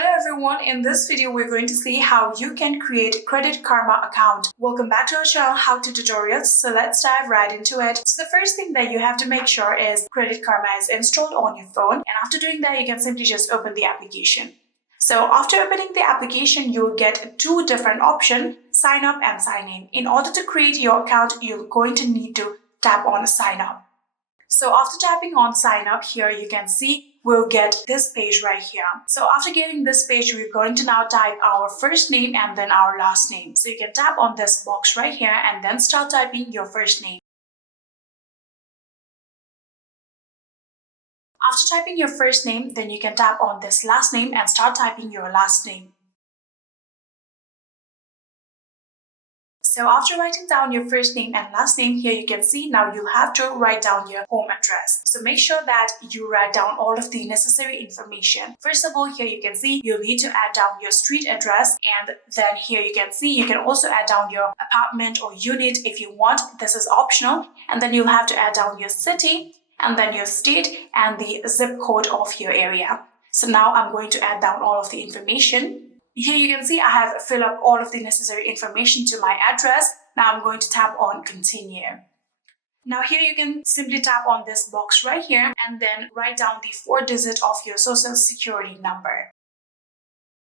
Hello everyone, in this video we're going to see how you can create a Credit Karma account. Welcome back to our channel How To Tutorials. So let's dive right into it. So the first thing that you have to make sure is Credit Karma is installed on your phone, and after doing that you can simply just open the application. So after opening the application, you will get two different options, sign up and sign in. In order to create your account, you're going to need to tap on sign up. So after tapping on sign up here, you can see we'll get this page right here. So after getting this page, we're going to now type our first name and then our last name. So you can tap on this box right here and then start typing your first name. After typing your first name, then you can tap on this last name and start typing your last name. So after writing down your first name and last name, here you can see now you have to write down your home address. So make sure that you write down all of the necessary information. First of all, here you can see you'll need to add down your street address, and then here you can see you can also add down your apartment or unit if you want. This is optional. And then you'll have to add down your city and then your state and the zip code of your area. So now I'm going to add down all of the information. Here you can see I have filled up all of the necessary information to my address. Now I'm going to tap on continue. Now here you can simply tap on this box right here and then write down the 4 digits of your social security number.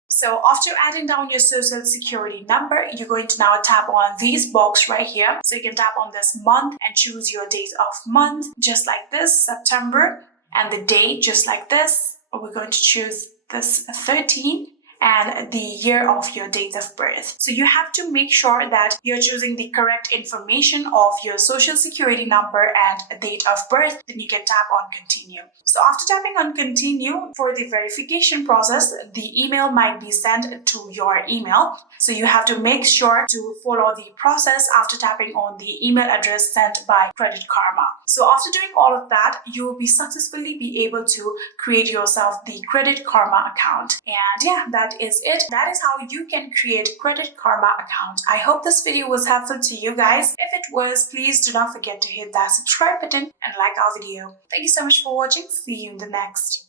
So after adding down your social security number, you're going to now tap on this box right here. So you can tap on this month and choose your date of month, just like this, September, and the day, just like this. We're going to choose this 13. And the year of your date of birth. So you have to make sure that you're choosing the correct information of your social security number and date of birth. Then you can tap on continue. So after tapping on continue, for the verification process, the email might be sent to your email. So you have to make sure to follow the process after tapping on the email address sent by Credit Karma. So after doing all of that, you will be successfully be able to create yourself the Credit Karma account. And yeah, that is it. That is how you can create Credit Karma account. I hope this video was helpful to you guys. If it was, please do not forget to hit that subscribe button and like our video. Thank you so much for watching. See you in the next.